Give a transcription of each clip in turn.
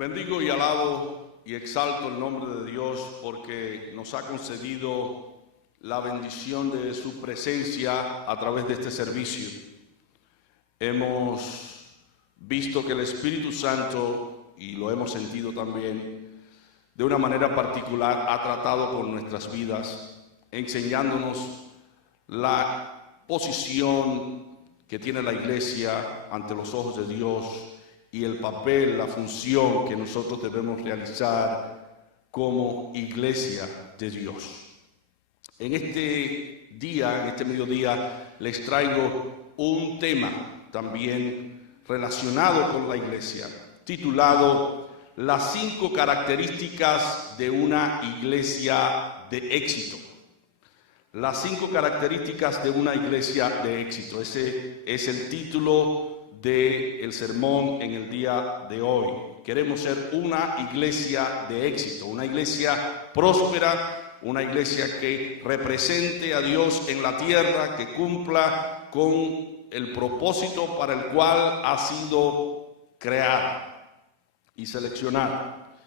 Bendigo y alabo y exalto el nombre de Dios porque nos ha concedido la bendición de su presencia a través de este servicio. Hemos visto que el Espíritu Santo, y lo hemos sentido también, de una manera particular ha tratado con nuestras vidas, enseñándonos la posición que tiene la iglesia ante los ojos de Dios y el papel, la función que nosotros debemos realizar como iglesia de Dios. En este día, en este mediodía, les traigo un tema también relacionado con la iglesia, titulado Las 5 características de una iglesia de éxito. Las 5 características de una iglesia de éxito. Ese es el título del sermón en el día de hoy. Queremos ser una iglesia de éxito, una iglesia próspera, una iglesia que represente a Dios en la tierra, que cumpla con el propósito para el cual ha sido creada y seleccionada.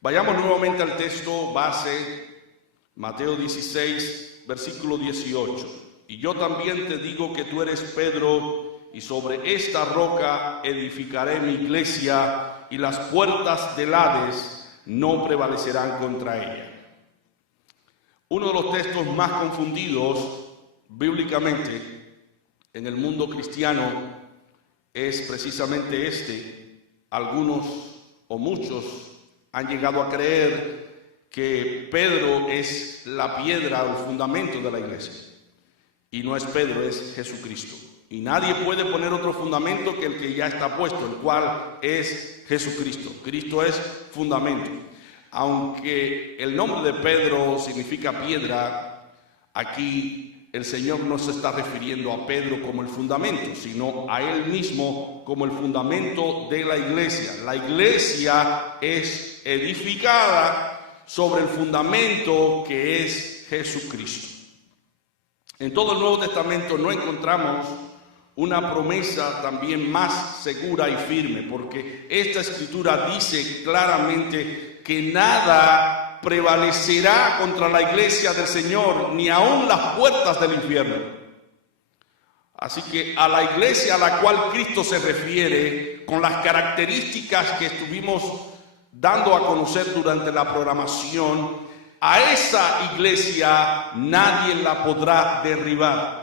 Vayamos nuevamente al texto base, Mateo 16, versículo 18. Y yo también te digo que tú eres Pedro, y sobre esta roca edificaré mi iglesia, y las puertas del Hades no prevalecerán contra ella. Uno de los textos más confundidos bíblicamente en el mundo cristiano es precisamente este. Algunos o muchos han llegado a creer que Pedro es la piedra o el fundamento de la iglesia. Y no es Pedro, es Jesucristo. Y nadie puede poner otro fundamento que el que ya está puesto, el cual es Jesucristo. Cristo es fundamento. Aunque el nombre de Pedro significa piedra, aquí el Señor no se está refiriendo a Pedro como el fundamento, sino a Él mismo como el fundamento de la iglesia. La iglesia es edificada sobre el fundamento que es Jesucristo. En todo el Nuevo Testamento no encontramos una promesa también más segura y firme, porque esta escritura dice claramente que nada prevalecerá contra la iglesia del Señor, ni aun las puertas del infierno. Así que a la iglesia a la cual Cristo se refiere, con las características que estuvimos dando a conocer durante la programación, a esa iglesia nadie la podrá derribar.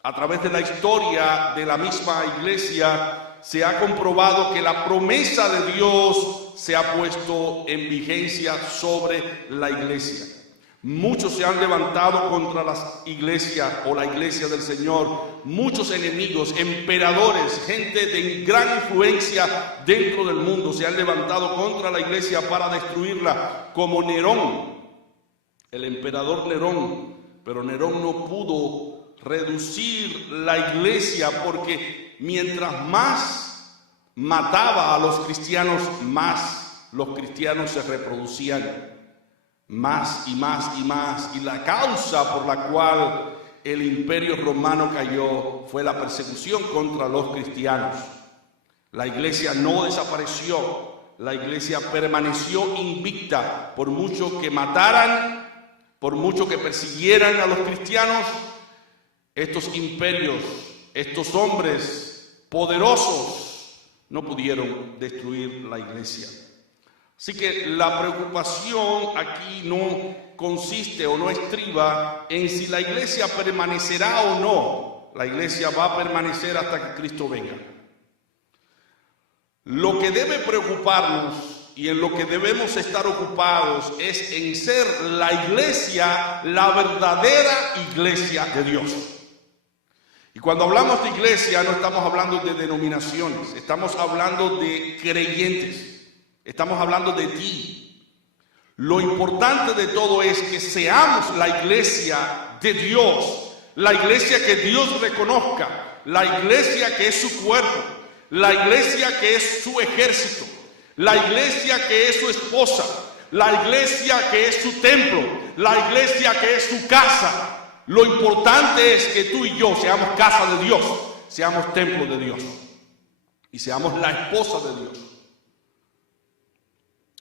A través de la historia de la misma iglesia se ha comprobado que la promesa de Dios se ha puesto en vigencia sobre la iglesia. Muchos se han levantado contra la iglesia o la iglesia del Señor. Muchos enemigos, emperadores, gente de gran influencia dentro del mundo se han levantado contra la iglesia para destruirla, como Nerón, el emperador Nerón. Pero Nerón no pudo reducir la iglesia, porque mientras más mataba a los cristianos, más los cristianos se reproducían, más y más y más. Y la causa por la cual el imperio romano cayó fue la persecución contra los cristianos. La iglesia no desapareció, la iglesia permaneció invicta. Por mucho que mataran, por mucho que persiguieran a los cristianos, estos imperios, estos hombres poderosos no pudieron destruir la iglesia. Así que la preocupación aquí no consiste o no estriba en si la iglesia permanecerá o no. La iglesia va a permanecer hasta que Cristo venga. Lo que debe preocuparnos y en lo que debemos estar ocupados es en ser la iglesia, la verdadera iglesia de Dios. Y cuando hablamos de iglesia no estamos hablando de denominaciones, estamos hablando de creyentes, estamos hablando de ti. Lo importante de todo es que seamos la iglesia de Dios, la iglesia que Dios reconozca, la iglesia que es su cuerpo, la iglesia que es su ejército, la iglesia que es su esposa, la iglesia que es su templo, la iglesia que es su casa. Lo importante es que tú y yo seamos casa de Dios, seamos templo de Dios y seamos la esposa de Dios.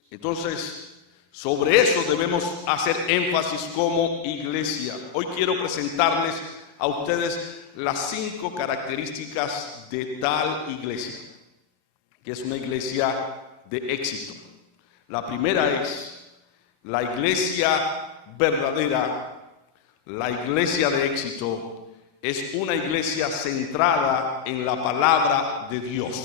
Entonces, sobre eso debemos hacer énfasis como iglesia. Hoy quiero presentarles a ustedes las 5 características de tal iglesia, que es una iglesia de éxito. La primera es la iglesia verdadera. La iglesia de éxito es una iglesia centrada en la palabra de Dios,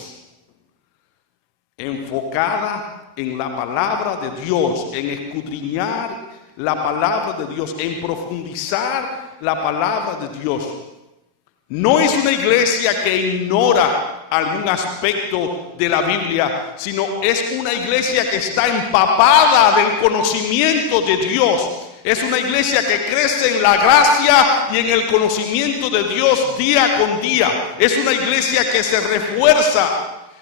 enfocada en la palabra de Dios, en escudriñar la palabra de Dios, en profundizar la palabra de Dios. No es una iglesia que ignora algún aspecto de la Biblia, sino es una iglesia que está empapada del conocimiento de Dios. Es una iglesia que crece en la gracia y en el conocimiento de Dios día con día. Es una iglesia que se refuerza.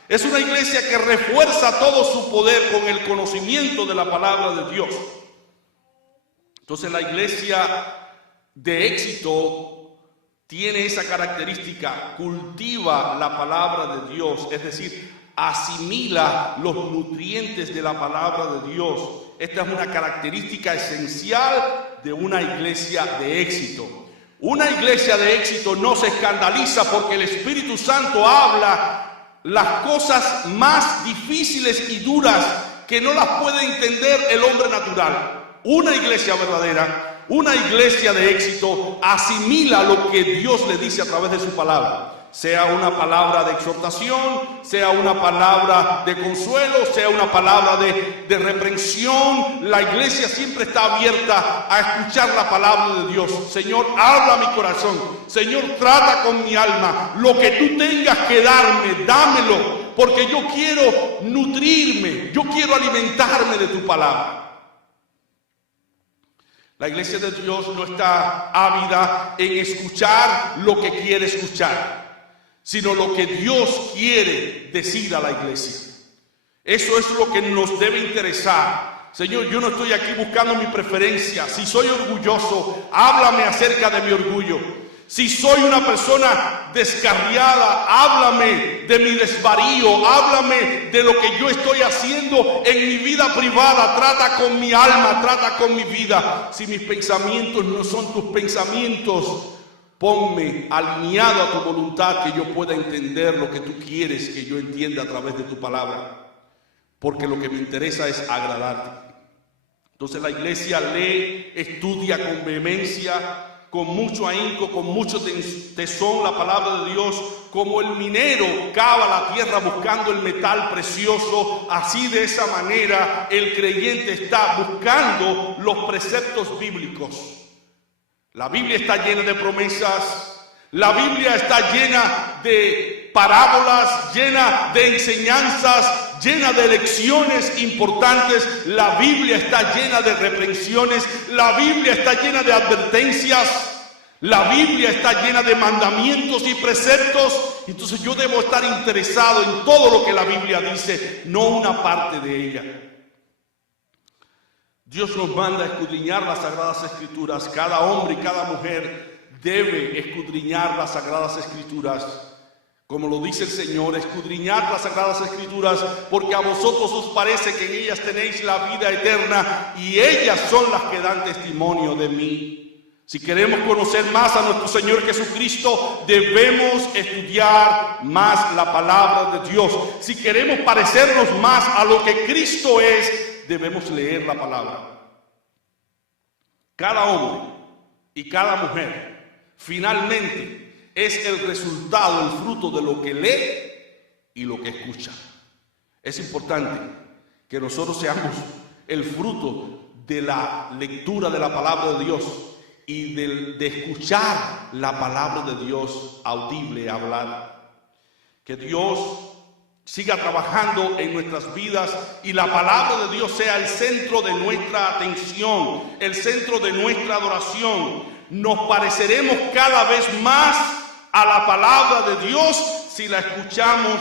Es una iglesia que refuerza todo su poder con el conocimiento de la palabra de Dios. Entonces la iglesia de éxito tiene esa característica, cultiva la palabra de Dios, es decir, asimila los nutrientes de la palabra de Dios. Esta es una característica esencial de una iglesia de éxito. Una iglesia de éxito no se escandaliza porque el Espíritu Santo habla las cosas más difíciles y duras que no las puede entender el hombre natural. Una iglesia verdadera, una iglesia de éxito, asimila lo que Dios le dice a través de su palabra. Sea una palabra de exhortación, sea una palabra de consuelo, sea una palabra de reprensión. La iglesia siempre está abierta a escuchar la palabra de Dios. Señor, habla mi corazón. Señor, trata con mi alma. Lo que tú tengas que darme, dámelo, porque yo quiero nutrirme, yo quiero alimentarme de tu palabra. La iglesia de Dios no está ávida en escuchar lo que quiere escuchar, sino lo que Dios quiere decir a la iglesia. Eso es lo que nos debe interesar. Señor, yo no estoy aquí buscando mi preferencia. Si soy orgulloso, háblame acerca de mi orgullo. Si soy una persona descarriada, háblame de mi desvarío, háblame de lo que yo estoy haciendo en mi vida privada. Trata con mi alma, trata con mi vida. Si mis pensamientos no son tus pensamientos, ponme alineado a tu voluntad, que yo pueda entender lo que tú quieres que yo entienda a través de tu palabra, porque lo que me interesa es agradarte. Entonces la iglesia lee, estudia con vehemencia, con mucho ahínco, con mucho tesón la palabra de Dios. Como el minero cava la tierra buscando el metal precioso, así de esa manera el creyente está buscando los preceptos bíblicos. La Biblia está llena de promesas, la Biblia está llena de parábolas, llena de enseñanzas, llena de lecciones importantes. La Biblia está llena de reprensiones, la Biblia está llena de advertencias, la Biblia está llena de mandamientos y preceptos. Entonces yo debo estar interesado en todo lo que la Biblia dice, no una parte de ella. Dios nos manda a escudriñar las Sagradas Escrituras. Cada hombre y cada mujer debe escudriñar las Sagradas Escrituras. Como lo dice el Señor, escudriñad las Sagradas Escrituras, porque a vosotros os parece que en ellas tenéis la vida eterna, y ellas son las que dan testimonio de mí. Si queremos conocer más a nuestro Señor Jesucristo, debemos estudiar más la palabra de Dios. Si queremos parecernos más a lo que Cristo es, debemos leer la palabra. Cada hombre y cada mujer finalmente es el resultado, el fruto de lo que lee y lo que escucha. Es importante que nosotros seamos el fruto de la lectura de la palabra de Dios y de escuchar la palabra de Dios audible, hablar. Que Dios siga trabajando en nuestras vidas y la palabra de Dios sea el centro de nuestra atención, el centro de nuestra adoración. Nos pareceremos cada vez más a la palabra de Dios si la escuchamos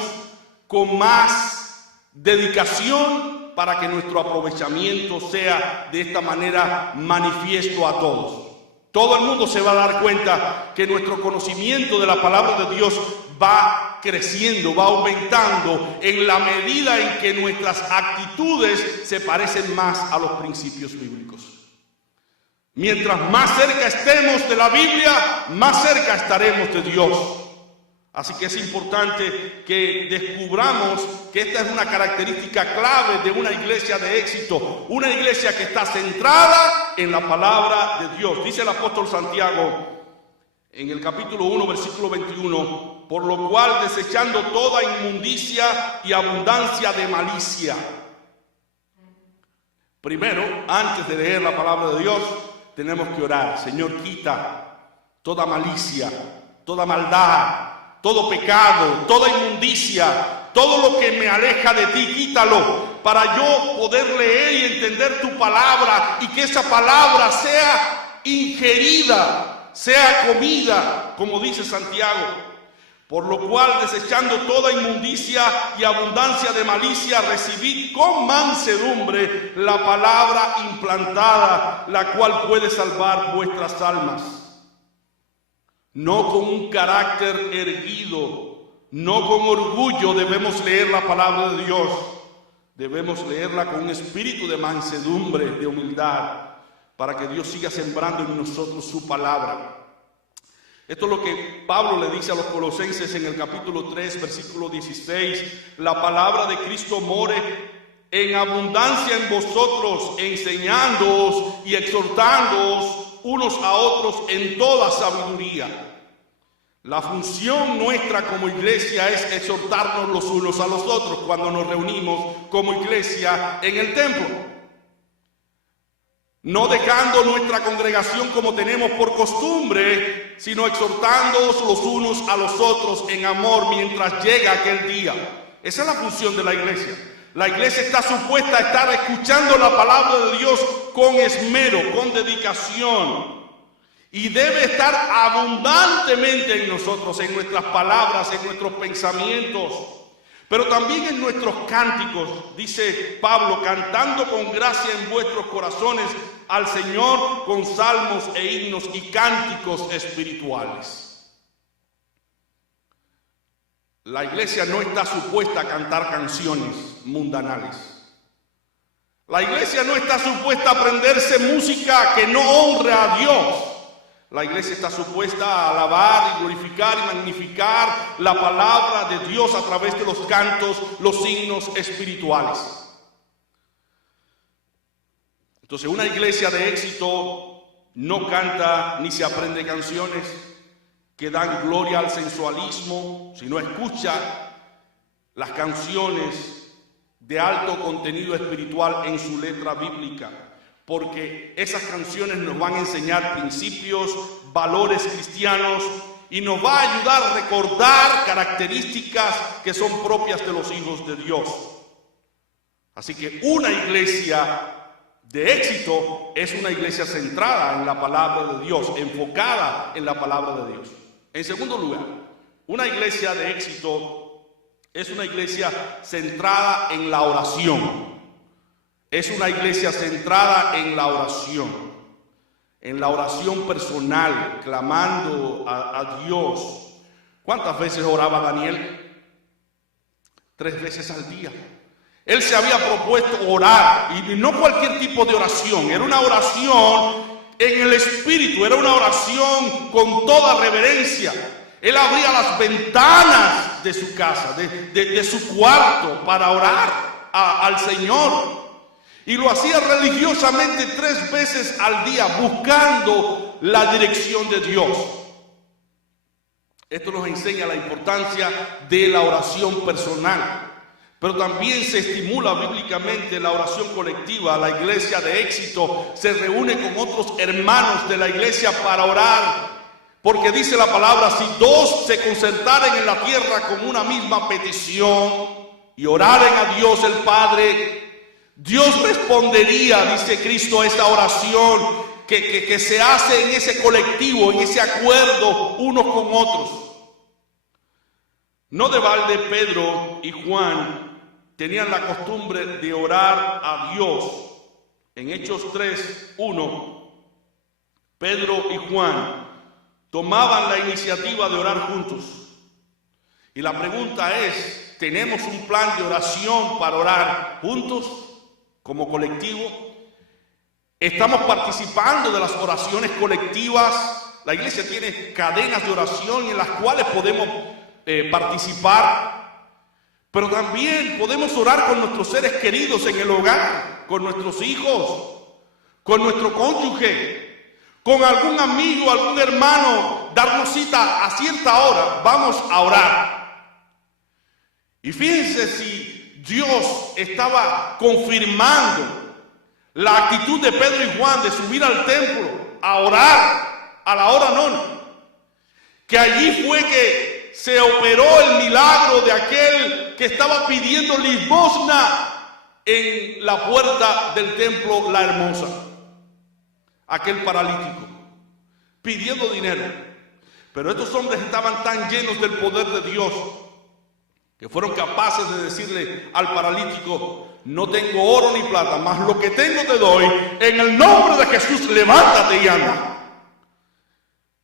con más dedicación, para que nuestro aprovechamiento sea de esta manera manifiesto a todos. Todo el mundo se va a dar cuenta que nuestro conocimiento de la palabra de Dios va creciendo, va aumentando en la medida en que nuestras actitudes se parecen más a los principios bíblicos. Mientras más cerca estemos de la Biblia, más cerca estaremos de Dios. Así que es importante que descubramos que esta es una característica clave de una iglesia de éxito, una iglesia que está centrada en la palabra de Dios. Dice el apóstol Santiago en el capítulo 1, versículo 21, por lo cual desechando toda inmundicia y abundancia de malicia. Primero, antes de leer la palabra de Dios, tenemos que orar. Señor, quita toda malicia, toda maldad, todo pecado, toda inmundicia, todo lo que me aleja de ti, quítalo, para yo poder leer y entender tu palabra y que esa palabra sea ingerida, sea comida, como dice Santiago. Por lo cual, desechando toda inmundicia y abundancia de malicia, recibid con mansedumbre la palabra implantada, la cual puede salvar vuestras almas. No con un carácter erguido, no con orgullo debemos leer la palabra de Dios. Debemos leerla con un espíritu de mansedumbre, de humildad, para que Dios siga sembrando en nosotros su palabra. Esto es lo que Pablo le dice a los colosenses en el capítulo 3, versículo 16. La palabra de Cristo more en abundancia en vosotros, enseñándoos y exhortándoos unos a otros en toda sabiduría. La función nuestra como iglesia es exhortarnos los unos a los otros cuando nos reunimos como iglesia en el templo. No dejando nuestra congregación como tenemos por costumbre, sino exhortándoos los unos a los otros en amor mientras llega aquel día. Esa es la función de la iglesia. La iglesia está supuesta a estar escuchando la palabra de Dios con esmero, con dedicación. Y debe estar abundantemente en nosotros, en nuestras palabras, en nuestros pensamientos. Pero también en nuestros cánticos, dice Pablo, cantando con gracia en vuestros corazones al Señor con salmos e himnos y cánticos espirituales. La iglesia no está supuesta a cantar canciones mundanales. La iglesia no está supuesta a aprenderse música que no honre a Dios. La iglesia está supuesta a alabar y glorificar y magnificar la palabra de Dios a través de los cantos, los himnos espirituales. Entonces, una iglesia de éxito no canta ni se aprende canciones que dan gloria al sensualismo, sino escucha las canciones de alto contenido espiritual en su letra bíblica. Porque esas canciones nos van a enseñar principios, valores cristianos y nos va a ayudar a recordar características que son propias de los hijos de Dios. Así que una iglesia de éxito es una iglesia centrada en la palabra de Dios, enfocada en la palabra de Dios. En segundo lugar, una iglesia de éxito es una iglesia centrada en la oración. Es una iglesia centrada en la oración personal, clamando a Dios. ¿Cuántas veces oraba Daniel? 3 veces al día. Él se había propuesto orar, y no cualquier tipo de oración, era una oración en el Espíritu, era una oración con toda reverencia. Él abría las ventanas de su casa, de su cuarto, para orar al Señor. Y lo hacía religiosamente 3 veces al día, buscando la dirección de Dios. Esto nos enseña la importancia de la oración personal. Pero también se estimula bíblicamente la oración colectiva. La iglesia de éxito se reúne con otros hermanos de la iglesia para orar. Porque dice la palabra, si 2 se concertaren en la tierra con una misma petición y oraren a Dios el Padre, Dios respondería, dice Cristo, a esta oración que se hace en ese colectivo, en ese acuerdo unos con otros. No de balde Pedro y Juan tenían la costumbre de orar a Dios. En Hechos 3:1, Pedro y Juan tomaban la iniciativa de orar juntos. Y la pregunta es, ¿tenemos un plan de oración para orar juntos como colectivo? ¿Estamos participando de las oraciones colectivas? La iglesia tiene cadenas de oración en las cuales podemos participar, pero también podemos orar con nuestros seres queridos en el hogar, con nuestros hijos, con nuestro cónyuge, con algún amigo, algún hermano, darnos cita a cierta hora, vamos a orar. Y fíjense si Dios estaba confirmando la actitud de Pedro y Juan de subir al templo a orar a la hora nona, que allí fue que se operó el milagro de aquel que estaba pidiendo limosna en la puerta del templo La Hermosa, aquel paralítico, pidiendo dinero. Pero estos hombres estaban tan llenos del poder de Dios que fueron capaces de decirle al paralítico: no tengo oro ni plata, mas lo que tengo te doy, en el nombre de Jesús, levántate y anda.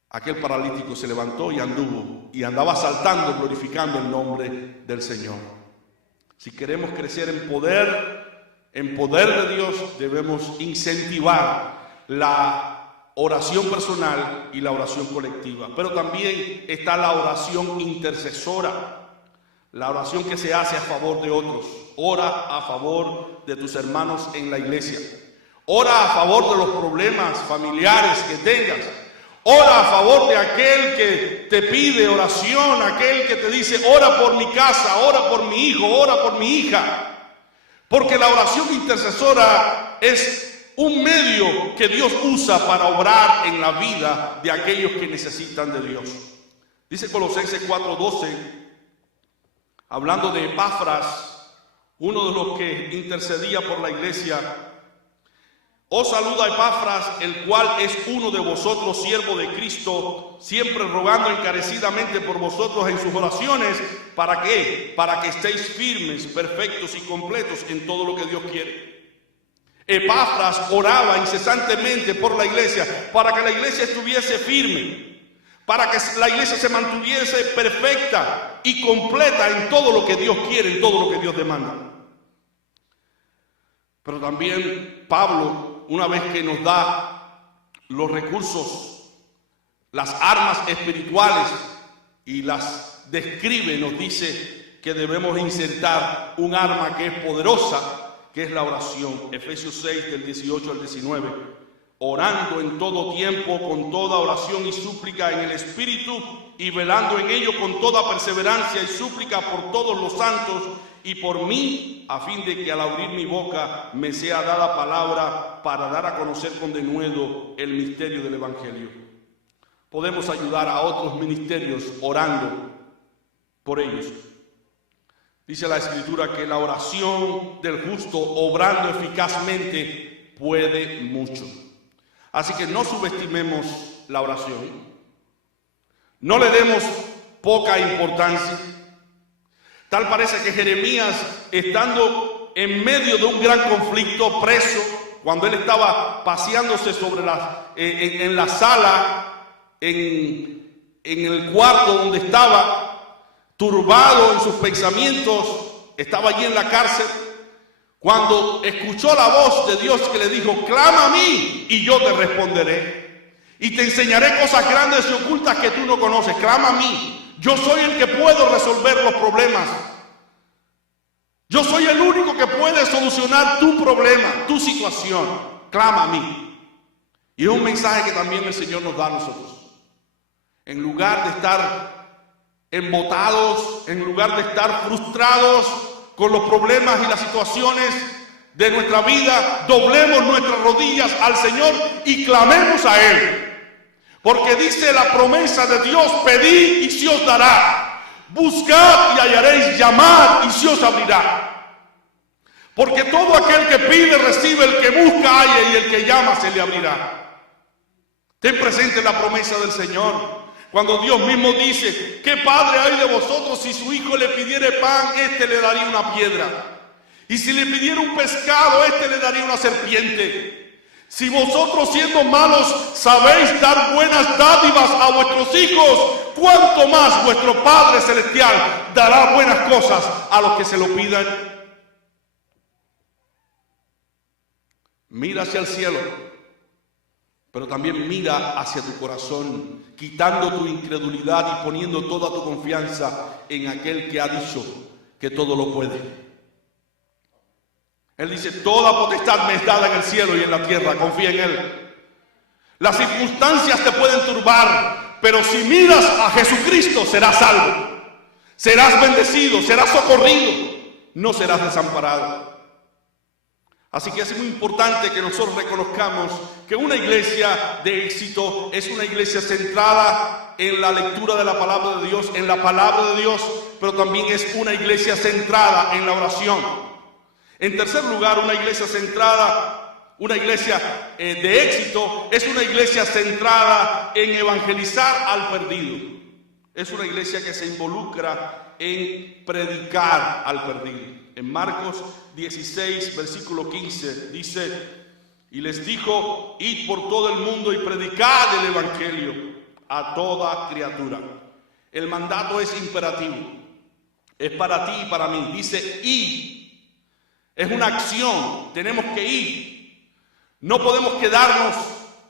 Aquel paralítico se levantó y anduvo, y andaba saltando, glorificando el nombre del Señor. Si queremos crecer en poder de Dios, debemos incentivar la oración personal y la oración colectiva. Pero también está la oración intercesora, la oración que se hace a favor de otros. Ora a favor de tus hermanos en la iglesia. Ora a favor de los problemas familiares que tengas. Ora a favor de aquel que te pide oración, aquel que te dice: ora por mi casa, ora por mi hijo, ora por mi hija. Porque la oración intercesora es un medio que Dios usa para obrar en la vida de aquellos que necesitan de Dios. Dice Colosenses 4:12, hablando de Epafras, uno de los que intercedía por la iglesia: os saluda Epafras, el cual es uno de vosotros, siervo de Cristo, siempre rogando encarecidamente por vosotros en sus oraciones. ¿Para qué? Para que estéis firmes, perfectos y completos en todo lo que Dios quiere. Epafras oraba incesantemente por la iglesia, para que la iglesia estuviese firme, para que la iglesia se mantuviese perfecta y completa en todo lo que Dios quiere, en todo lo que Dios demanda. Pero también Pablo, una vez que nos da los recursos, las armas espirituales, y las describe, nos dice que debemos insertar un arma que es poderosa, que es la oración. Efesios 6, del 18 al 19. Orando en todo tiempo, con toda oración y súplica en el Espíritu, y velando en ello con toda perseverancia y súplica por todos los santos y por mí, a fin de que al abrir mi boca me sea dada palabra para dar a conocer con denuedo el misterio del Evangelio. Podemos ayudar a otros ministerios orando por ellos. Dice la Escritura que la oración del justo, obrando eficazmente, puede mucho. Así que no subestimemos la oración, no le demos poca importancia. Tal parece que Jeremías, estando en medio de un gran conflicto, preso, cuando él estaba paseándose sobre en la sala, en el cuarto donde estaba, turbado en sus pensamientos, estaba allí en la cárcel, cuando escuchó la voz de Dios que le dijo: clama a mí y yo te responderé, y te enseñaré cosas grandes y ocultas que tú no conoces. Clama a mí. Yo soy el que puedo resolver los problemas. Yo soy el único que puede solucionar tu problema, tu situación. Clama a mí. Y es un mensaje que también el Señor nos da a nosotros. En lugar de estar embotados, en lugar de estar frustrados con los problemas y las situaciones de nuestra vida, doblemos nuestras rodillas al Señor y clamemos a Él. Porque dice la promesa de Dios: pedid y se os dará, buscad y hallaréis, llamad y se os abrirá. Porque todo aquel que pide recibe, el que busca halla, y el que llama se le abrirá. Ten presente la promesa del Señor, cuando Dios mismo dice: ¿qué padre hay de vosotros si su hijo le pidiere pan, éste le daría una piedra? Y si le pidiera un pescado, éste le daría una serpiente. Si vosotros siendo malos sabéis dar buenas dádivas a vuestros hijos, ¿cuánto más vuestro Padre Celestial dará buenas cosas a los que se lo pidan? Mira hacia el cielo, pero también mira hacia tu corazón, quitando tu incredulidad y poniendo toda tu confianza en aquel que ha dicho que todo lo puede. Él dice, toda potestad me es dada en el cielo y en la tierra, confía en Él. Las circunstancias te pueden turbar, pero si miras a Jesucristo serás salvo, serás bendecido, serás socorrido, no serás desamparado. Así que es muy importante que nosotros reconozcamos que una iglesia de éxito es una iglesia centrada en la lectura de la palabra de Dios, en la palabra de Dios, pero también es una iglesia centrada en la oración. En tercer lugar, una iglesia centrada, una iglesia de éxito, es una iglesia centrada en evangelizar al perdido. Es una iglesia que se involucra en predicar al perdido. En Marcos 16, versículo 15, dice, y les dijo, id por todo el mundo y predicad el evangelio a toda criatura. El mandato es imperativo, es para ti y para mí. Dice, id. Es una acción, tenemos que ir. No podemos quedarnos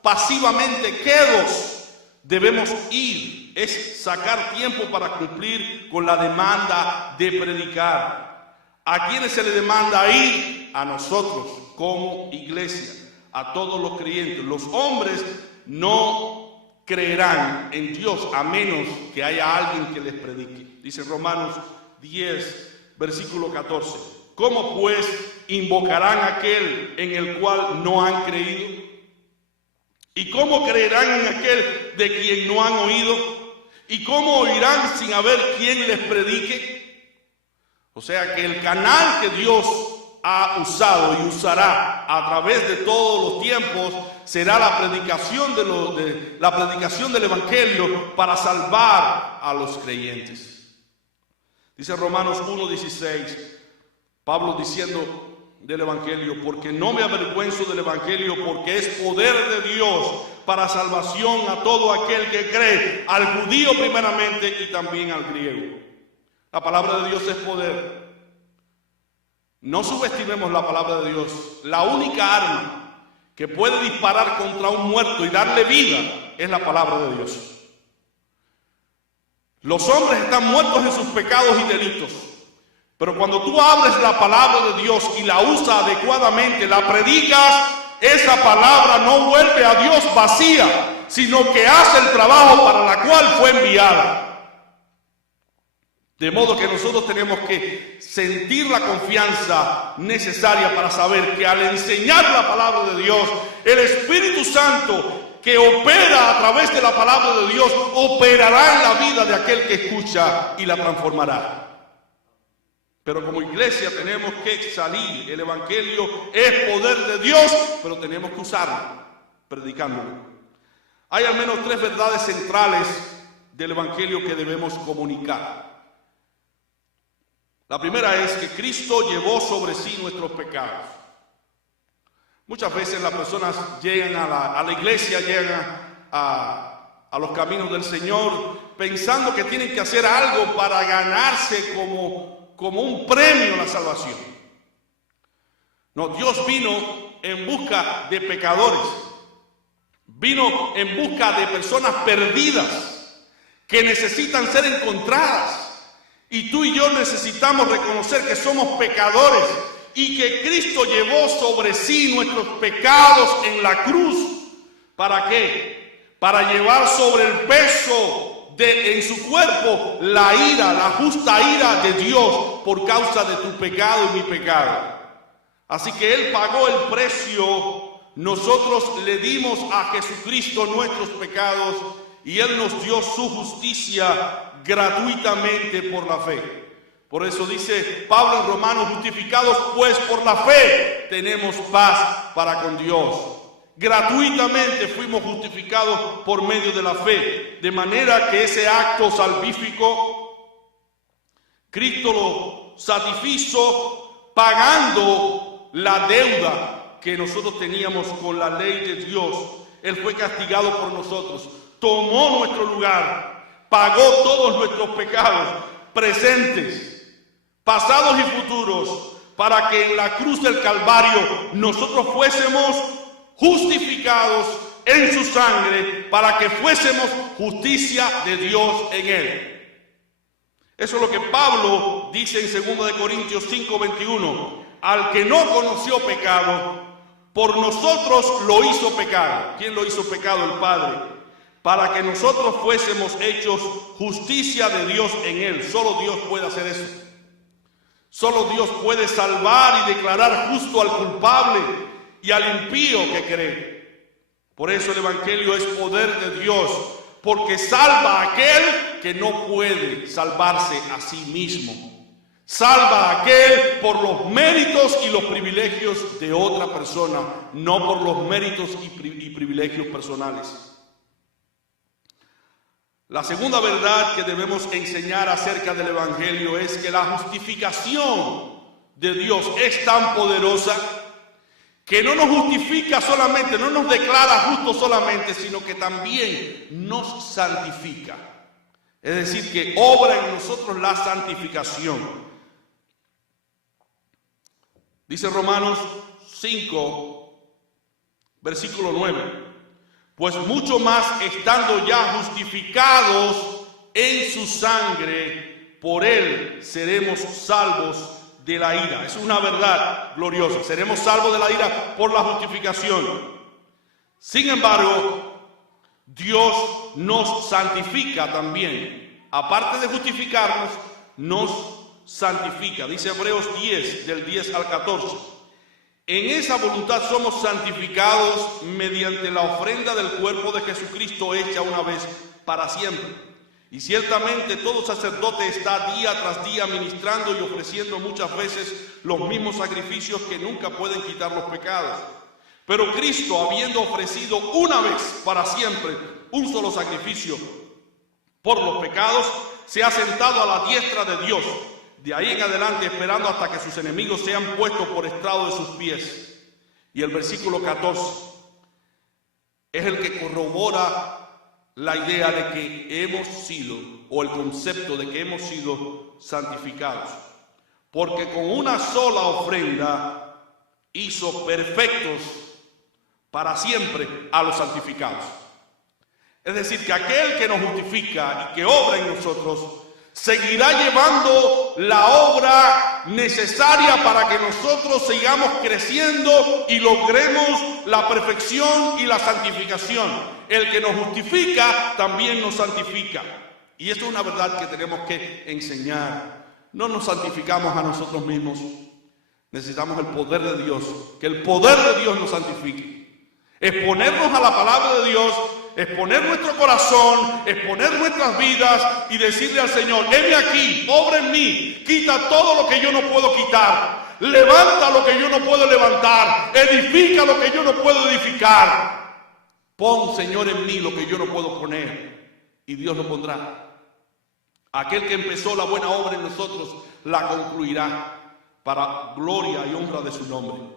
pasivamente quedos, debemos ir. Es sacar tiempo para cumplir con la demanda de predicar. ¿A quiénes se le demanda ir? A nosotros como iglesia, a todos los creyentes. Los hombres no creerán en Dios a menos que haya alguien que les predique. Dice Romanos 10, versículo 14. ¿Cómo pues invocarán a aquel en el cual no han creído? ¿Y cómo creerán en aquel de quien no han oído? ¿Y cómo oirán sin haber quien les predique? O sea que el canal que Dios ha usado y usará a través de todos los tiempos será la predicación del Evangelio para salvar a los creyentes. Dice Romanos 1:16. Pablo diciendo del Evangelio, porque no me avergüenzo del Evangelio, porque es poder de Dios para salvación a todo aquel que cree, al judío primeramente y también al griego. La palabra de Dios es poder. No subestimemos la palabra de Dios. La única arma que puede disparar contra un muerto y darle vida es la palabra de Dios. Los hombres están muertos en sus pecados y delitos. Pero cuando tú abres la palabra de Dios y la usas adecuadamente, la predicas, esa palabra no vuelve a Dios vacía, sino que hace el trabajo para la cual fue enviada. De modo que nosotros tenemos que sentir la confianza necesaria para saber que al enseñar la palabra de Dios, el Espíritu Santo que opera a través de la palabra de Dios, operará en la vida de aquel que escucha y la transformará. Pero como iglesia tenemos que salir. El Evangelio es poder de Dios, pero tenemos que usarlo, predicándolo. Hay al menos 3 verdades centrales del Evangelio que debemos comunicar. La primera es que Cristo llevó sobre sí nuestros pecados. Muchas veces las personas llegan a la iglesia, llegan a los caminos del Señor, pensando que tienen que hacer algo para ganarse como un premio a la salvación. No, Dios vino en busca de pecadores, vino en busca de personas perdidas que necesitan ser encontradas, y tú y yo necesitamos reconocer que somos pecadores y que Cristo llevó sobre sí nuestros pecados en la cruz. ¿Para qué? Para llevar sobre el peso en su cuerpo la ira, la justa ira de Dios por causa de tu pecado y mi pecado. Así que Él pagó el precio. Nosotros le dimos a Jesucristo nuestros pecados y Él nos dio su justicia gratuitamente por la fe. Por eso dice Pablo en Romanos, justificados pues por la fe tenemos paz para con Dios. Gratuitamente fuimos justificados por medio de la fe, de manera que ese acto salvífico Cristo lo satisfizo pagando la deuda que nosotros teníamos con la ley de Dios. Él fue castigado por nosotros, tomó nuestro lugar, pagó todos nuestros pecados, presentes, pasados y futuros, para que en la cruz del Calvario nosotros fuésemos justificados en su sangre, para que fuésemos justicia de Dios en él. Eso es lo que Pablo dice en 2 Corintios 5:21. Al que no conoció pecado, por nosotros lo hizo pecado. ¿Quién lo hizo pecado? El Padre. Para que nosotros fuésemos hechos justicia de Dios en él. Solo Dios puede hacer eso. Solo Dios puede salvar y declarar justo al culpable y al impío que cree. Por eso el Evangelio es poder de Dios, porque salva a aquel que no puede salvarse a sí mismo. Salva a aquel por los méritos y los privilegios de otra persona, no por los méritos y privilegios personales. La segunda verdad que debemos enseñar acerca del Evangelio es que la justificación de Dios es tan poderosa que no nos justifica solamente, no nos declara justos solamente, sino que también nos santifica. Es decir, que obra en nosotros la santificación. Dice Romanos 5, versículo 9. Pues mucho más estando ya justificados en su sangre, por él seremos salvos de la ira. Es una verdad gloriosa. Seremos salvos de la ira por la justificación. Sin embargo, Dios nos santifica también. Aparte de justificarnos, nos santifica. Dice Hebreos 10, del 10 al 14. En esa voluntad somos santificados mediante la ofrenda del cuerpo de Jesucristo hecha una vez para siempre. Y ciertamente todo sacerdote está día tras día ministrando y ofreciendo muchas veces los mismos sacrificios que nunca pueden quitar los pecados. Pero Cristo, habiendo ofrecido una vez para siempre un solo sacrificio por los pecados, se ha sentado a la diestra de Dios. De ahí en adelante, esperando hasta que sus enemigos sean puestos por estrado de sus pies. Y el versículo 14 es el que corrobora la idea de que hemos sido, o el concepto de que hemos sido santificados. Porque con una sola ofrenda hizo perfectos para siempre a los santificados. Es decir, que aquel que nos justifica y que obra en nosotros seguirá llevando la obra necesaria para que nosotros sigamos creciendo y logremos la perfección y la santificación. El que nos justifica también nos santifica. Y esto es una verdad que tenemos que enseñar. No nos santificamos a nosotros mismos. Necesitamos el poder de Dios. Que el poder de Dios nos santifique. Exponernos a la palabra de Dios, exponer nuestro corazón, exponer nuestras vidas y decirle al Señor: heme aquí, obra en mí, quita todo lo que yo no puedo quitar, levanta lo que yo no puedo levantar, edifica lo que yo no puedo edificar. Pon, Señor, en mí lo que yo no puedo poner, y Dios lo pondrá. Aquel que empezó la buena obra en nosotros la concluirá para gloria y honra de su nombre.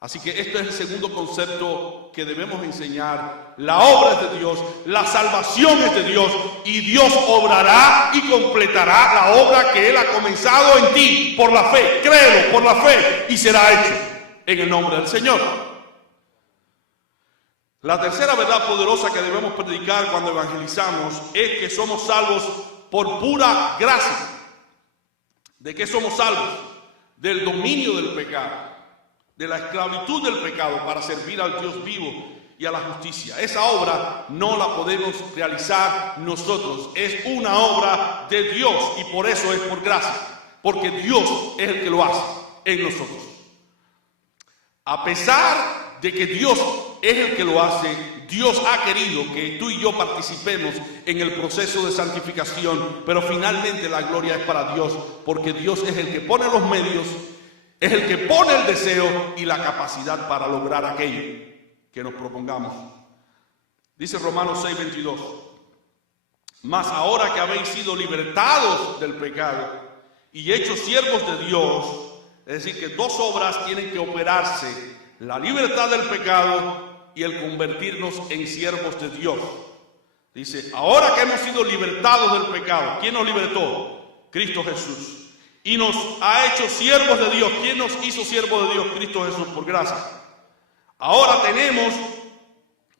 Así que este es el segundo concepto que debemos enseñar. La obra es de Dios, la salvación es de Dios, y Dios obrará y completará la obra que Él ha comenzado en ti por la fe. Créelo por la fe y será hecho en el nombre del Señor. La tercera verdad poderosa que debemos predicar cuando evangelizamos es que somos salvos por pura gracia. ¿De qué somos salvos? Del dominio del pecado, de la esclavitud del pecado para servir al Dios vivo y a la justicia. Esa obra no la podemos realizar nosotros, es una obra de Dios, y por eso es por gracia, porque Dios es el que lo hace en nosotros. A pesar de que Dios es el que lo hace, Dios ha querido que tú y yo participemos en el proceso de santificación, pero finalmente la gloria es para Dios, porque Dios es el que pone los medios, es el que pone el deseo y la capacidad para lograr aquello que nos propongamos. Dice Romanos 6:22: mas ahora que habéis sido libertados del pecado y hechos siervos de Dios, es decir, que dos obras tienen que operarse la libertad del pecado y el convertirnos en siervos de Dios. Dice, ahora que hemos sido libertados del pecado, ¿quién nos libertó? Cristo Jesús. Y nos ha hecho siervos de Dios. ¿Quién nos hizo siervos de Dios? Cristo Jesús, por gracia. Ahora tenemos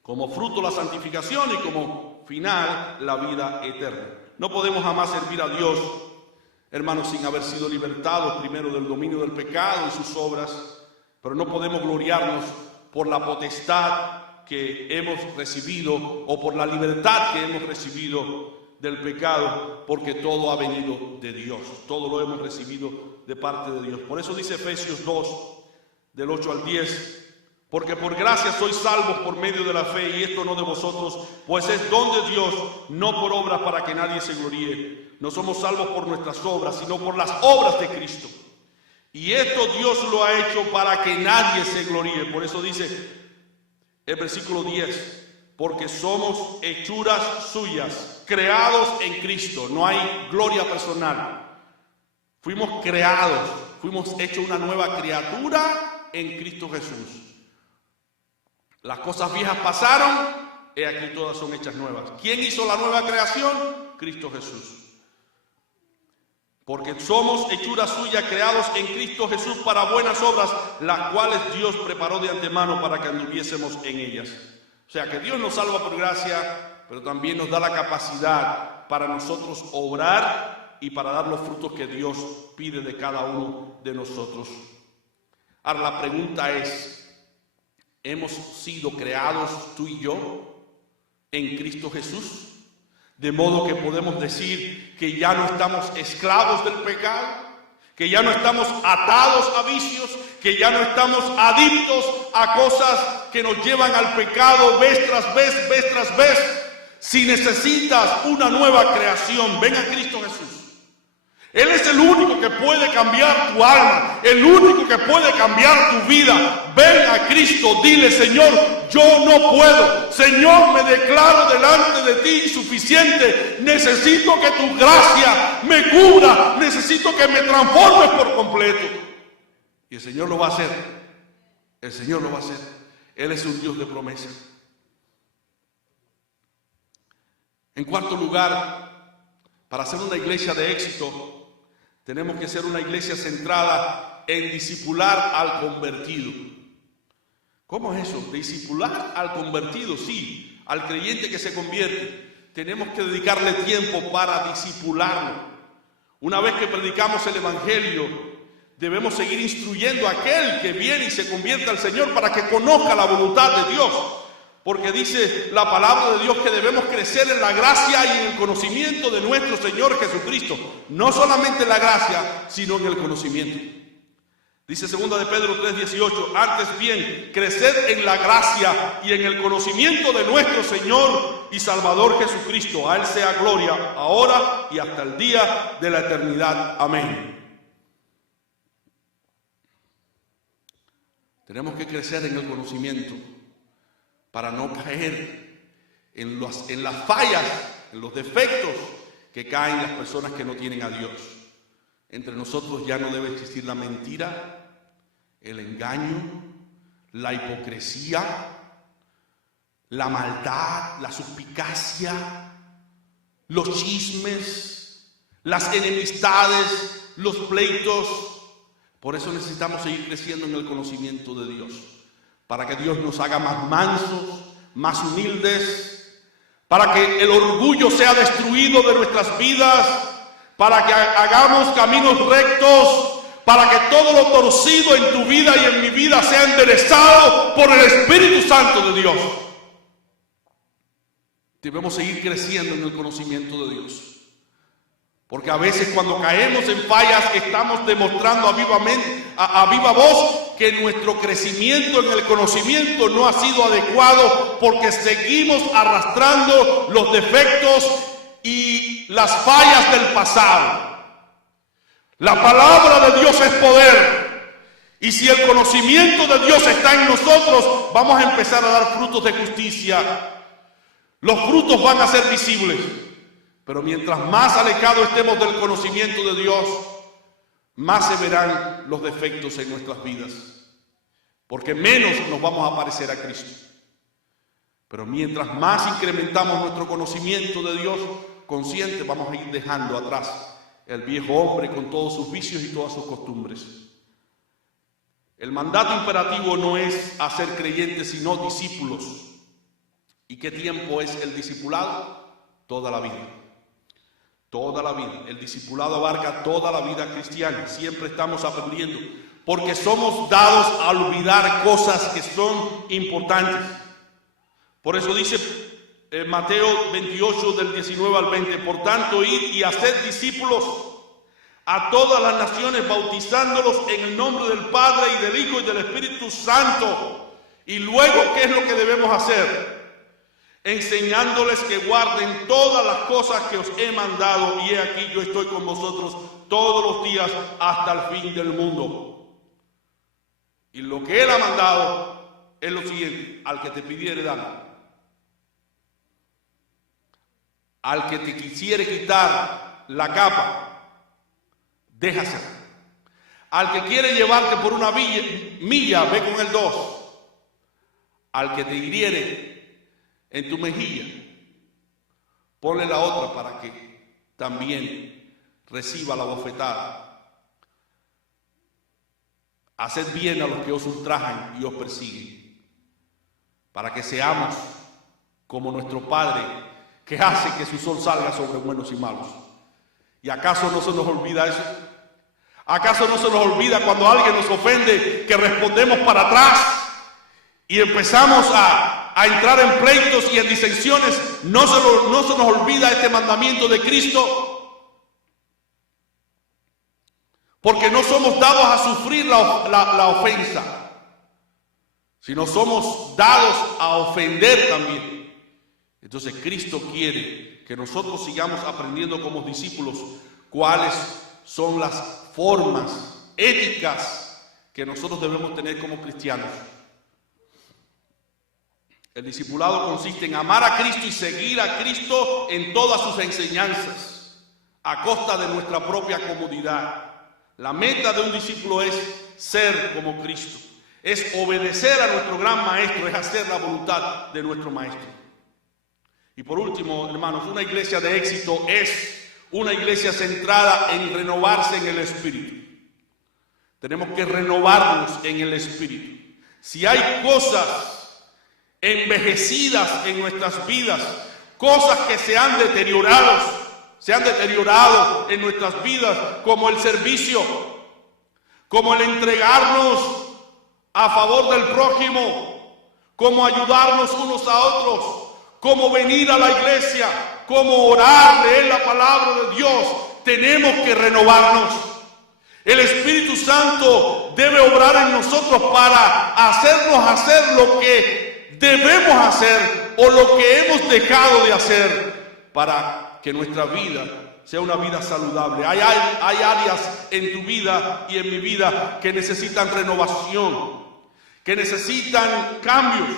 como fruto la santificación y como final la vida eterna. No podemos jamás servir a Dios, hermanos, sin haber sido libertados primero del dominio del pecado y sus obras, pero no podemos gloriarnos por la potestad que hemos recibido o por la libertad que hemos recibido del pecado, porque todo ha venido de Dios, todo lo hemos recibido de parte de Dios. Por eso dice Efesios 2, del 8 al 10, porque por gracia sois salvos por medio de la fe, y esto no de vosotros, pues es don de Dios, no por obras para que nadie se gloríe. No somos salvos por nuestras obras, sino por las obras de Cristo. Y esto Dios lo ha hecho para que nadie se gloríe. Por eso dice el versículo 10, porque somos hechuras suyas, creados en Cristo. No hay gloria personal. Fuimos creados, fuimos hechos una nueva criatura en Cristo Jesús. Las cosas viejas pasaron, y aquí todas son hechas nuevas. ¿Quién hizo la nueva creación? Cristo Jesús. Porque somos hechuras suyas, creados en Cristo Jesús para buenas obras, las cuales Dios preparó de antemano para que anduviésemos en ellas. O sea que Dios nos salva por gracia, pero también nos da la capacidad para nosotros obrar y para dar los frutos que Dios pide de cada uno de nosotros. Ahora la pregunta es, ¿hemos sido creados tú y yo en Cristo Jesús? De modo que podemos decir que ya no estamos esclavos del pecado, que ya no estamos atados a vicios, que ya no estamos adictos a cosas que nos llevan al pecado vez tras vez. Si necesitas una nueva creación, ven a Cristo Jesús. Él es el único que puede cambiar tu alma, el único que puede cambiar tu vida. Ven a Cristo, dile, Señor, yo no puedo. Señor, me declaro delante de ti insuficiente. Necesito que tu gracia me cubra, necesito que me transformes por completo. Y el Señor lo va a hacer. El Señor lo va a hacer. Él es un Dios de promesa. En cuarto lugar, para ser una iglesia de éxito, tenemos que ser una iglesia centrada en discipular al convertido. ¿Cómo es eso? Discipular al convertido, sí, al creyente que se convierte. Tenemos que dedicarle tiempo para discipularlo. Una vez que predicamos el Evangelio, debemos seguir instruyendo a aquel que viene y se convierte al Señor para que conozca la voluntad de Dios. Porque dice la palabra de Dios que debemos crecer en la gracia y en el conocimiento de nuestro Señor Jesucristo. No solamente en la gracia, sino en el conocimiento. Dice 2 de Pedro 3:18, antes bien, creced en la gracia y en el conocimiento de nuestro Señor y Salvador Jesucristo. A Él sea gloria, ahora y hasta el día de la eternidad. Amén. Tenemos que crecer en el conocimiento para no caer en las fallas, en los defectos que caen las personas que no tienen a Dios. Entre nosotros ya no debe existir la mentira, el engaño, la hipocresía, la maldad, la suspicacia, los chismes, las enemistades, los pleitos. Por eso necesitamos seguir creciendo en el conocimiento de Dios, para que Dios nos haga más mansos, más humildes, para que el orgullo sea destruido de nuestras vidas, para que hagamos caminos rectos, para que todo lo torcido en tu vida y en mi vida sea enderezado por el Espíritu Santo de Dios. Debemos seguir creciendo en el conocimiento de Dios. Porque a veces cuando caemos en fallas estamos demostrando a viva voz que nuestro crecimiento en el conocimiento no ha sido adecuado, porque seguimos arrastrando los defectos y las fallas del pasado. La palabra de Dios es poder, y si el conocimiento de Dios está en nosotros, vamos a empezar a dar frutos de justicia. Los frutos van a ser visibles. Pero mientras más alejados estemos del conocimiento de Dios, más se verán los defectos en nuestras vidas. porque menos nos vamos a parecer a Cristo. Pero mientras más incrementamos nuestro conocimiento de Dios consciente, vamos a ir dejando atrás el viejo hombre con todos sus vicios y todas sus costumbres. El mandato imperativo no es hacer creyentes, sino discípulos. ¿Y qué tiempo es el discipulado? Toda la vida. Toda la vida. El discipulado abarca toda la vida cristiana. Siempre estamos aprendiendo, porque somos dados a olvidar cosas que son importantes. Por eso dice Mateo 28 del 19 al 20, por tanto, id y haced discípulos a todas las naciones, bautizándolos en el nombre del Padre y del Hijo y del Espíritu Santo. Y luego, ¿qué es lo que debemos hacer? Enseñándoles que guarden todas las cosas que os he mandado, y he aquí yo estoy con vosotros todos los días hasta el fin del mundo. Y lo que Él ha mandado es lo siguiente: al que te pidiere, dale. Al que te quisiere quitar la capa, déjasela. Al que quiere llevarte por una milla, ve con el 2. Al que te hiriere en tu mejilla, ponle la otra para que también reciba la bofetada. Haced bien a los que os ultrajan y os persiguen, para que seamos como nuestro Padre, que hace que su sol salga sobre buenos y malos. ¿Y acaso no se nos olvida eso? ¿Acaso no se nos olvida cuando alguien nos ofende que respondemos para atrás y empezamos a entrar en pleitos y en disensiones? No se nos olvida este mandamiento de Cristo, porque no somos dados a sufrir la ofensa, sino somos dados a ofender también. Entonces Cristo quiere que nosotros sigamos aprendiendo como discípulos cuáles son las formas éticas que nosotros debemos tener como cristianos. El discipulado consiste en amar a Cristo y seguir a Cristo en todas sus enseñanzas, a costa de nuestra propia comodidad. La meta de un discípulo es ser como Cristo, es obedecer a nuestro gran Maestro, es hacer la voluntad de nuestro Maestro. Y por último, hermanos, una iglesia de éxito es una iglesia centrada en renovarse en el Espíritu. Tenemos que renovarnos en el Espíritu. Si hay cosas envejecidas en nuestras vidas, cosas que se han deteriorado en nuestras vidas, como el servicio, como el entregarnos a favor del prójimo, como ayudarnos unos a otros, como venir a la iglesia, como orar, leer la palabra de Dios, tenemos que renovarnos. El Espíritu Santo debe obrar en nosotros para hacernos hacer lo que debemos hacer o lo que hemos dejado de hacer para que nuestra vida sea una vida saludable. Hay áreas en tu vida y en mi vida que necesitan renovación, que necesitan cambios.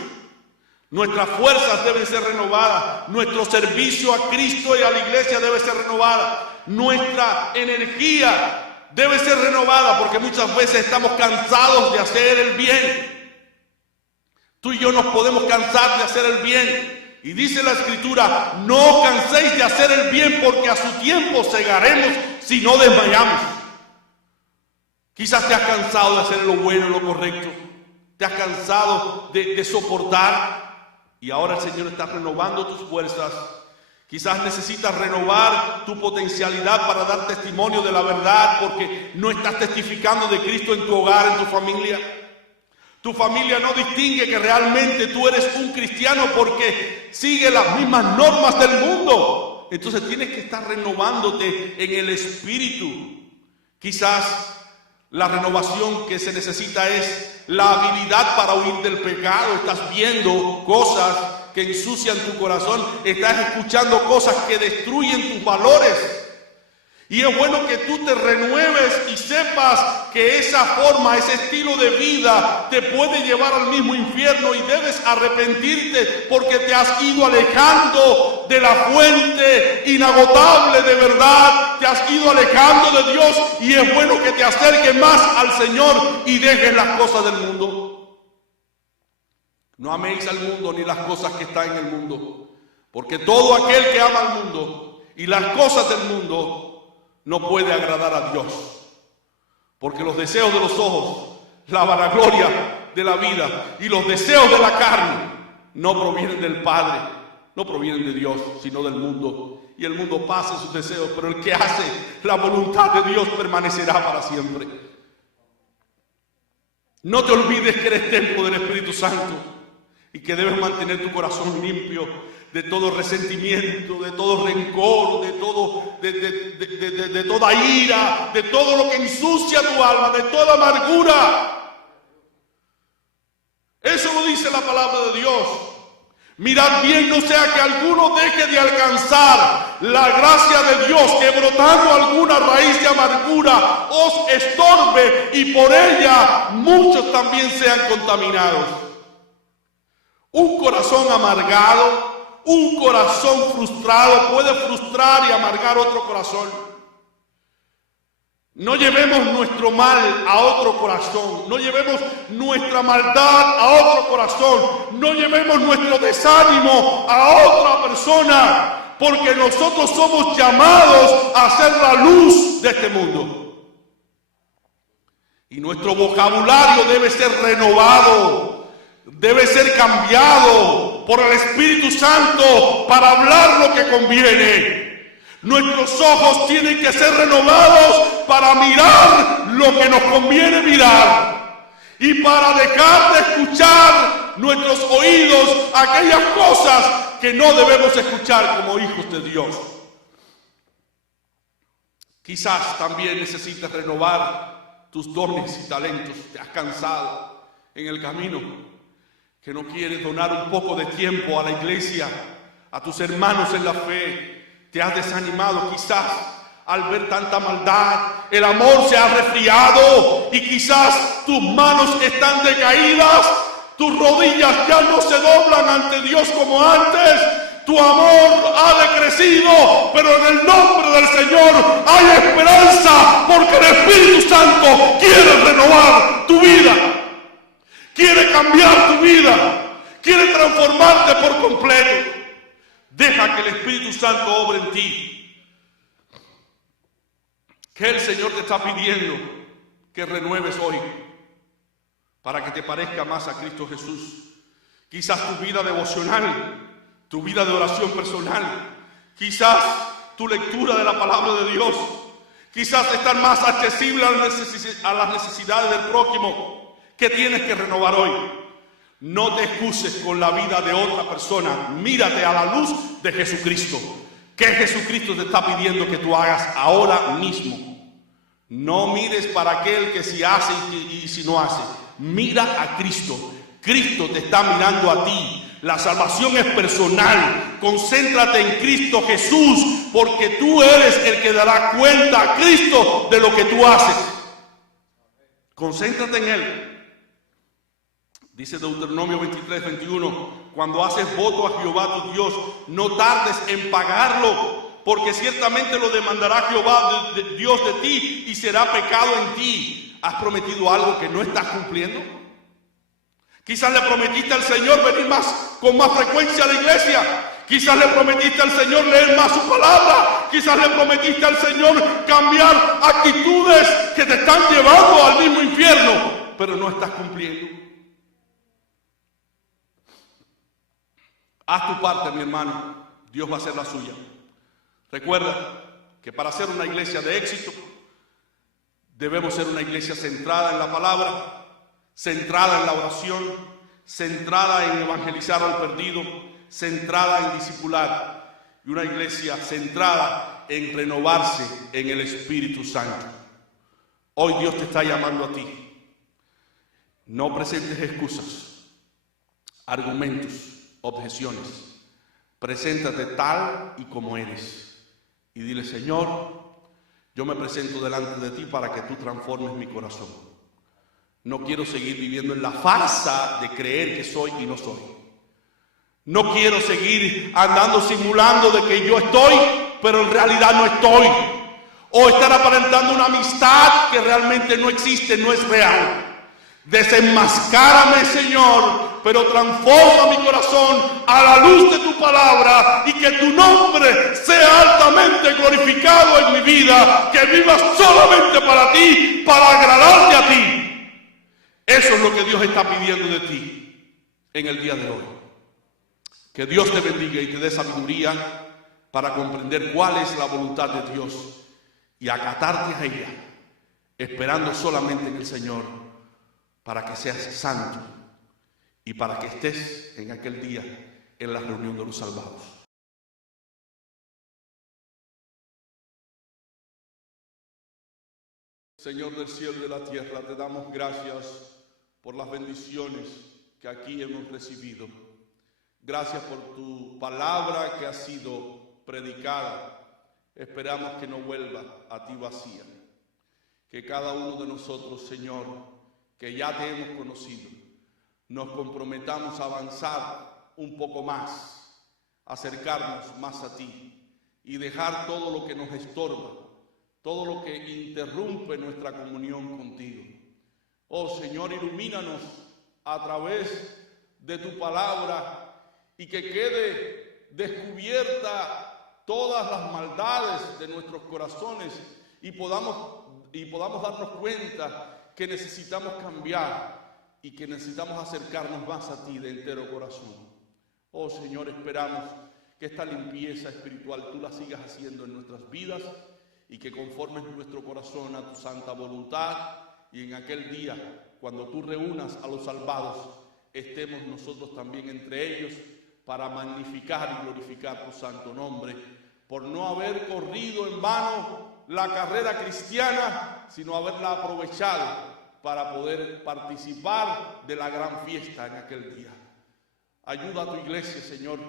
Nuestras fuerzas deben ser renovadas, nuestro servicio a Cristo y a la iglesia debe ser renovada, nuestra energía debe ser renovada, porque muchas veces estamos cansados de hacer el bien. Tú y yo nos podemos cansar de hacer el bien, y dice la Escritura: no os canséis de hacer el bien, porque a su tiempo segaremos si no desmayamos. Quizás te has cansado de hacer lo bueno y lo correcto, te has cansado de soportar. Y ahora el Señor está renovando tus fuerzas. Quizás necesitas renovar tu potencialidad para dar testimonio de la verdad, porque no estás testificando de Cristo en tu hogar, en tu familia. Tu familia no distingue que realmente tú eres un cristiano porque sigue las mismas normas del mundo. Entonces tienes que estar renovándote en el Espíritu. Quizás la renovación que se necesita es la habilidad para huir del pecado. Estás viendo cosas que ensucian tu corazón, estás escuchando cosas que destruyen tus valores. Y es bueno que tú te renueves y sepas que esa forma, ese estilo de vida te puede llevar al mismo infierno, y debes arrepentirte porque te has ido alejando de la fuente inagotable de verdad, te has ido alejando de Dios, y es bueno que te acerques más al Señor y dejes las cosas del mundo. No améis al mundo ni las cosas que están en el mundo, porque todo aquel que ama al mundo y las cosas del mundo no puede agradar a Dios. Porque los deseos de los ojos, la vanagloria de la vida y los deseos de la carne no provienen del Padre, no provienen de Dios, sino del mundo. Y el mundo pasa sus deseos, pero el que hace la voluntad de Dios permanecerá para siempre. No te olvides que eres templo del Espíritu Santo y que debes mantener tu corazón limpio de todo resentimiento, de todo rencor, de toda ira, de todo lo que ensucia tu alma, de toda amargura. Eso lo dice la palabra de Dios. Mirad bien, no sea que alguno deje de alcanzar la gracia de Dios, que brotando alguna raíz de amargura os estorbe y por ella muchos también sean contaminados. Un corazón amargado, un corazón frustrado puede frustrar y amargar otro corazón. No llevemos nuestro mal a otro corazón, no llevemos nuestra maldad a otro corazón, no llevemos nuestro desánimo a otra persona, porque nosotros somos llamados a ser la luz de este mundo. Y nuestro vocabulario debe ser renovado, debe ser cambiado por el Espíritu Santo para hablar lo que conviene. Nuestros ojos tienen que ser renovados para mirar lo que nos conviene mirar y para dejar de escuchar nuestros oídos aquellas cosas que no debemos escuchar como hijos de Dios. Quizás también necesites renovar tus dones y talentos. Te has cansado en el camino, que no quieres donar un poco de tiempo a la iglesia, a tus hermanos en la fe. Te has desanimado quizás al ver tanta maldad, el amor se ha resfriado y quizás tus manos están decaídas, tus rodillas ya no se doblan ante Dios como antes, tu amor ha decrecido, pero en el nombre del Señor hay esperanza, porque el Espíritu Santo quiere renovar tu vida, quiere cambiar tu vida, quiere transformarte por completo. Deja que el Espíritu Santo obre en ti. Que el Señor te está pidiendo que renueves hoy para que te parezca más a Cristo Jesús. Quizás tu vida devocional, tu vida de oración personal, quizás tu lectura de la palabra de Dios, quizás estar más accesible a las necesidades del prójimo, que tienes que renovar hoy. No te excuses con la vida de otra persona. Mírate a la luz de Jesucristo. ¿Qué Jesucristo te está pidiendo que tú hagas ahora mismo? No mires para aquel que si hace y si no hace. Mira a Cristo. Cristo te está mirando a ti. La salvación es personal. Concéntrate en Cristo Jesús, porque tú eres el que dará cuenta a Cristo de lo que tú haces. Concéntrate en Él. Dice Deuteronomio 23:21, cuando haces voto a Jehová tu Dios, no tardes en pagarlo, porque ciertamente lo demandará Jehová Dios de ti y será pecado en ti. ¿Has prometido algo que no estás cumpliendo? Quizás le prometiste al Señor venir con más frecuencia a la iglesia. Quizás le prometiste al Señor leer más su palabra. Quizás le prometiste al Señor cambiar actitudes que te están llevando al mismo infierno, pero no estás cumpliendo. Haz tu parte, mi hermano. Dios va a hacer la suya. Recuerda que para ser una iglesia de éxito, debemos ser una iglesia centrada en la palabra, centrada en la oración, centrada en evangelizar al perdido, centrada en discipular, y una iglesia centrada en renovarse en el Espíritu Santo. Hoy Dios te está llamando a ti. No presentes excusas, argumentos, objeciones. Preséntate tal y como eres y dile: Señor, yo me presento delante de ti para que tú transformes mi corazón. No quiero seguir viviendo en la farsa de creer que soy y no soy. No quiero seguir andando simulando de que yo estoy, pero en realidad no estoy. O estar aparentando una amistad que realmente no existe, no es real. Desenmascárame, Señor, pero transforma mi corazón a la luz de tu palabra y que tu nombre sea altamente glorificado en mi vida, que viva solamente para ti, para agradarte a ti. Eso es lo que Dios está pidiendo de ti en el día de hoy. Que Dios te bendiga y te dé sabiduría para comprender cuál es la voluntad de Dios y acatarte a ella, esperando solamente en el Señor, para que seas santo y para que estés en aquel día en la reunión de los salvados. Señor del cielo y de la tierra, te damos gracias por las bendiciones que aquí hemos recibido. Gracias por tu palabra que ha sido predicada. Esperamos que no vuelva a ti vacía. Que cada uno de nosotros, Señor, que ya te hemos conocido, nos comprometamos a avanzar un poco más, acercarnos más a ti y dejar todo lo que nos estorba, todo lo que interrumpe nuestra comunión contigo. Oh Señor, ilumínanos a través de tu palabra y que quede descubierta todas las maldades de nuestros corazones y podamos darnos cuenta que necesitamos cambiar y que necesitamos acercarnos más a ti de entero corazón. Oh Señor, esperamos que esta limpieza espiritual tú la sigas haciendo en nuestras vidas y que conformes nuestro corazón a tu santa voluntad, y en aquel día, cuando tú reúnas a los salvados, estemos nosotros también entre ellos para magnificar y glorificar tu santo nombre, por no haber corrido en vano la carrera cristiana, sino haberla aprovechado para poder participar de la gran fiesta en aquel día. Ayuda a tu iglesia, Señor,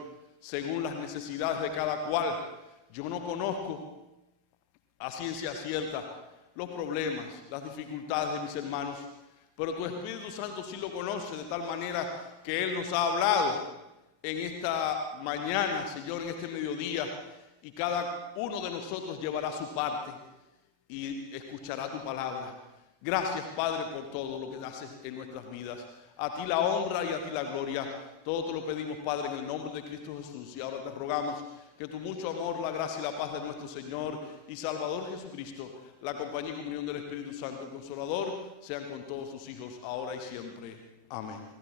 según las necesidades de cada cual. Yo no conozco a ciencia cierta los problemas, las dificultades de mis hermanos, pero tu Espíritu Santo sí lo conoce, de tal manera que Él nos ha hablado en esta mañana, Señor, en este mediodía, y cada uno de nosotros llevará su parte y escuchará tu palabra. Gracias, Padre, por todo lo que haces en nuestras vidas. A ti la honra y a ti la gloria. Todo te lo pedimos, Padre, en el nombre de Cristo Jesús. Y ahora te rogamos que tu mucho amor, la gracia y la paz de nuestro Señor y Salvador Jesucristo, la compañía y comunión del Espíritu Santo, el Consolador, sean con todos sus hijos, ahora y siempre. Amén.